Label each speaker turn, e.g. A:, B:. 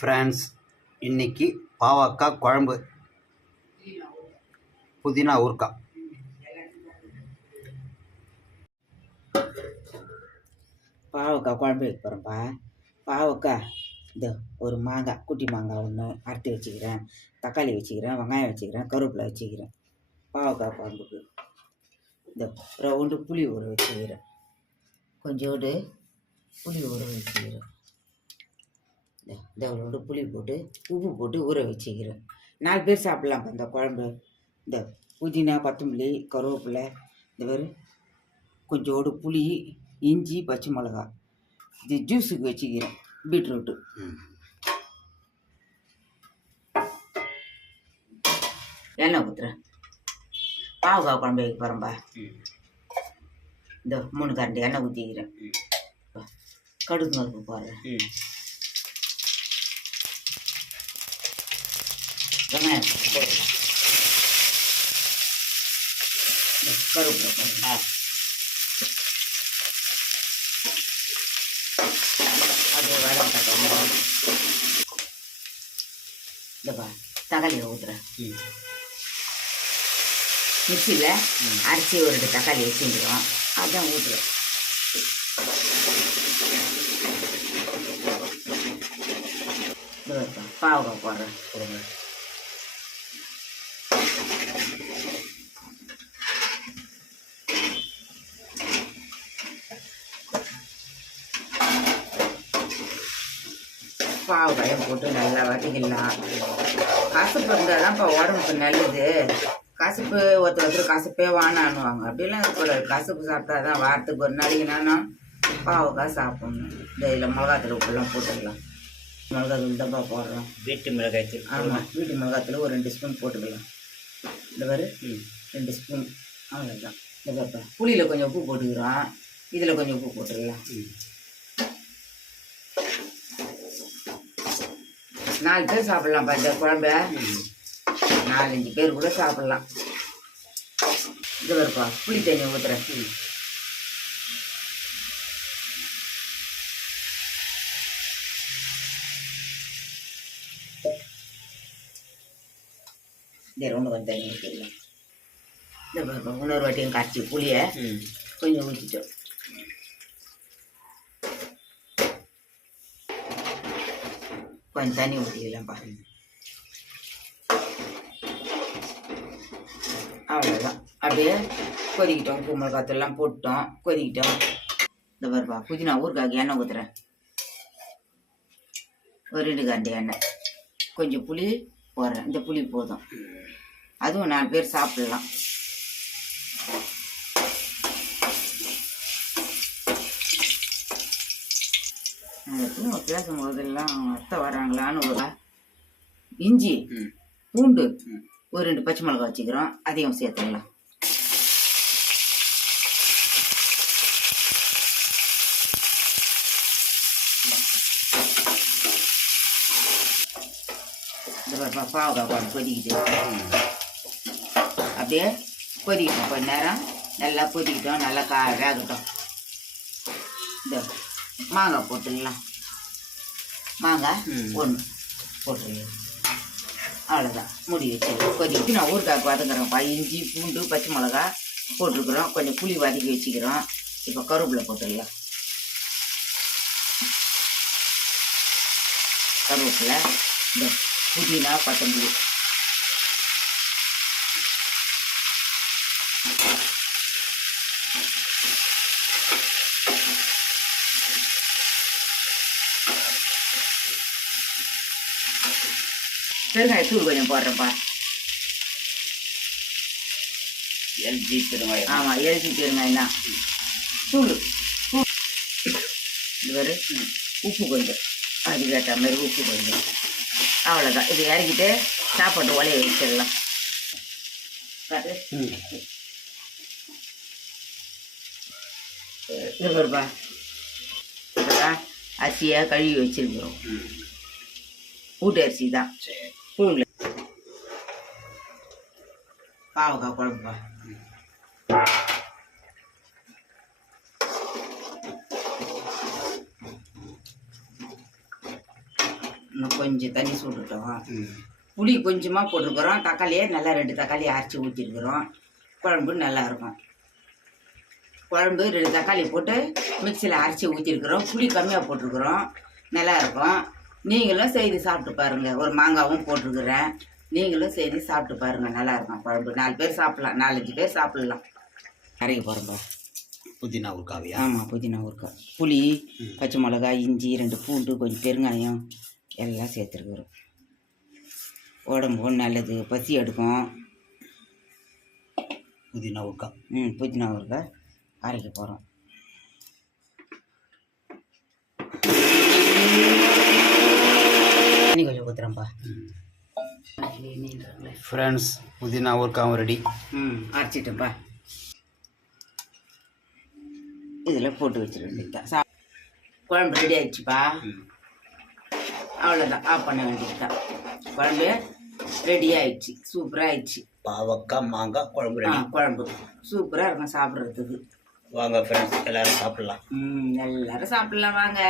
A: France இன்னைக்கு பாவக்காய் குழம்பு. புதினா ஊறுக்காய்
B: பாவக்காய் குழம்பு வைக்க போகிறேன்ப்பா பாவக்காய் இந்த ஒரு மாங்காய் குட்டி மாங்காய் ஒன்று அறுத்து வச்சுக்கிறேன். தக்காளி வச்சுக்கிறேன் வெங்காயம் வச்சுக்கிறேன் கருவேப்பிலை வச்சுக்கிறேன். பாவக்காய் குழம்புக்கு இந்த ரவுண்டு புளி ஊற வச்சுக்கிறேன். கொஞ்சோண்டு புளி ஊற வச்சுக்கிறேன். இந்த இந்த புளி போட்டு உப்பு போட்டு ஊற வச்சுக்கிறேன். நாலு பேர் சாப்பிட்லாம் இந்த குழம்பு. இந்த புதினா கொத்தமல்லி கருவேப்பிலை இந்த மாதிரி கொஞ்சோடு புளி இஞ்சி பச்சை மிளகா. இது ஜூஸுக்கு வச்சுக்கிறேன் பீட்ரூட்டு. எண்ணெய் ஊற்றுறேன் பாவக்காய் குழம்பு வைக்க போகிறேன்பா இந்த மூணு கரண்டி எண்ணெய் ஊற்றிக்கிறேன் கடுகு மறுப்பு போடுறேன். வெங்காயம் போடுறேன் கருவேப்பிலை தக்காளி தக்காளியை ஊற்றுறேன் மிக்சியில் அரிசி ஒரு ரெண்டு தக்காளி வச்சுருக்கோம் அதான் ஊற்றுறேன் பாவக்காய் போடுறேன். பாவக்காயம் போட்டு நல்லா வதக்கிடலாம் கசப்பு இருந்தால் தான்ப்பா உடம்புக்கு நல்லது. கசப்பு ஒருத்தர் ஒருத்தர் கசப்பே வானான்னுவாங்க. அப்படிலாம் இருக்கக்கூடாது கசப்பு சாப்பிட்டா தான் வாரத்துக்கு ஒரு நாளைக்கு நானும் பாவக்காய் சாப்பிடணும். இந்த இதில் மிளகாத்தூள் உப்பெல்லாம் போட்டுக்கலாம். மிளகாத்தூள் தான்ப்பா போடுறோம்.
A: வீட்டு மிளகாய் தூள்
B: ஆமாம் வீட்டு மிளகாத்தூள் ஒரு ரெண்டு ஸ்பூன் போட்டுக்கலாம். இந்த மாதிரி ரெண்டு ஸ்பூன். அவ்வளோதான் இந்த பாப்பா புளியில் கொஞ்சம் உப்பு போட்டுக்கிறோம். இதில் கொஞ்சம் உப்பு போட்டுக்கலாம். நாலு பேர் சாப்பிட்லாம் இந்த குழம்ப. நாலஞ்சு பேர் கூட சாப்பிட்லாம். இது வருப்பா புளி தண்ணி ஊற்றுறேன் இந்த ரெண்டு கொஞ்சம் தண்ணி ஊற்றிடலாம் இந்த இன்னொரு வாட்டியும் கரைச்சி புளியை கொஞ்சம் ஊற்றிட்டோம் கொஞ்சம் தண்ணி ஊற்றிக்கலாம் பாருங்கள் அவ்வளோதான் அப்படியே கொதிக்கிட்டோம் உப்பு மிளகாத்தெல்லாம் போட்டோம் கொதிக்கிட்டோம் இந்த பருப்பா புதினா ஊருக்காக எண்ணெய் ஊற்றுறேன் ஒரு ரெண்டு கண்டு எண்ணெய் கொஞ்சம் புளி போடுறேன் இந்த புளி போதும் அதுவும் நாலு பேர் சாப்பிடலாம் அதுக்குன்னு பேசும்போதெல்லாம் அத்தை வராங்களான்னு ஒரு இஞ்சி பூண்டு ஒரு ரெண்டு பச்சை மிளகா வச்சுக்கிறோம். அதையும் சேர்த்துடலாம் இந்த பாவக்காய் குழம்பு கொதிக்கிட்டு அப்படியே கொதிக்கட்டும். கொஞ்ச நேரம் நல்லா கொதிக்கிட்டோம். நல்லா கா வேகட்டும் மாங்காய் போட்டுடலாம் மாங்காய் ஒன்று போட்டுருங்க. அவ்வளோதான் முடி வச்சு கொதிக்கிட்டு நான் ஊறுகாய்க்கு வதங்குறேன்ப்பா இஞ்சி பூண்டு பச்சை மிளகா போட்டிருக்குறோம். கொஞ்சம் புளி வதக்கி வச்சுக்கிறோம். இப்போ கருவேப்பிலை போட்டுடலாம் கருவேப்பிலை இந்த புதினா கொத்தமல்லி. பெருங்காயத்தூள் கொஞ்சம் போடுறேன்ப்பா.
A: எல்ஜி பெருங்காயம்.
B: ஆமாம் எரிசி பெருங்காயம் தான். தூள். இது வரு உப்பு கொஞ்சம். அதுக்கேற்ற மாதிரி உப்பு கொஞ்சம். அவ்வளோதான் இது இறக்கிட்டு சாப்பாட்டு ஒலைய வச்சிடலாம். காட்டு இது வருப்பா அரிசியாக கழுவி வச்சிருக்கிறோம். வீட்டு அரிசி தான்.
A: சரி.
B: பூண்டு பாவக்காய் குழம்புப்பா இன்னும் கொஞ்சம் தண்ணி சுட்டுட்டோம் புளி கொஞ்சமாக போட்டிருக்கிறோம் தக்காளியே நல்லா ரெண்டு தக்காளி அரைச்சி ஊற்றிருக்கிறோம் குழம்பு நல்லா இருக்கும் குழம்பு ரெண்டு தக்காளி போட்டு மிக்சியில் அரைச்சி ஊற்றிருக்கிறோம் புளி கம்மியாக போட்டிருக்கிறோம் நல்லா இருக்கும் நீங்களும் செய்து சாப்பிட்டு பாருங்கள் ஒரு மாங்காவும் போட்டிருக்கிறேன். நீங்களும் செய்து சாப்பிட்டு பாருங்கள் நல்லா இருக்கும். குழம்பு. நாலு பேர் சாப்பிட்லாம். நாலஞ்சு பேர் சாப்பிட்லாம். அரைக்க போகிறோம்பா
A: புதினா ஊறுக்காவியா
B: ஆமாம் புதினா ஊறுக்காய் புளி பச்சை மிளகாய் இஞ்சி ரெண்டு பூண்டு கொஞ்சம் பெருங்காயம் எல்லாம் சேர்த்துருக்குறோம். உடம்புக்கும் நல்லது. பசி எடுக்கும்.
A: புதினா ஊறுக்கா
B: ம் புதினா ஊறுகாய். அரைக்க போகிறோம் தண்ணி கொஞ்சம் ஊற்றுறேன்ப்பா
A: ஃப்ரெண்ட்ஸ் புதினா ஊறுக்காவும் ரெடி
B: ம் அரைச்சிட்டேன்ப்பா. இதில் போட்டு வச்சிட வேண்டியதுதான் சா குழம்பு ரெடி ஆயிடுச்சுப்பா. அவ்வளோதான் ஆஃப் பண்ண வேண்டியதுதான். குழம்பு ரெடி ஆயிடுச்சு சூப்பராக ஆயிடுச்சு.
A: பாவக்காய் மாங்காய் குழம்பு
B: ஆ
A: ரெடி
B: குழம்பு சூப்பராக இருக்கும் சாப்பிட்றதுக்கு.
A: வாங்க ஃப்ரெண்ட்ஸ் எல்லாரும் சாப்பிடலாம்.
B: ம் எல்லாரும் சாப்பிடலாம் வாங்க.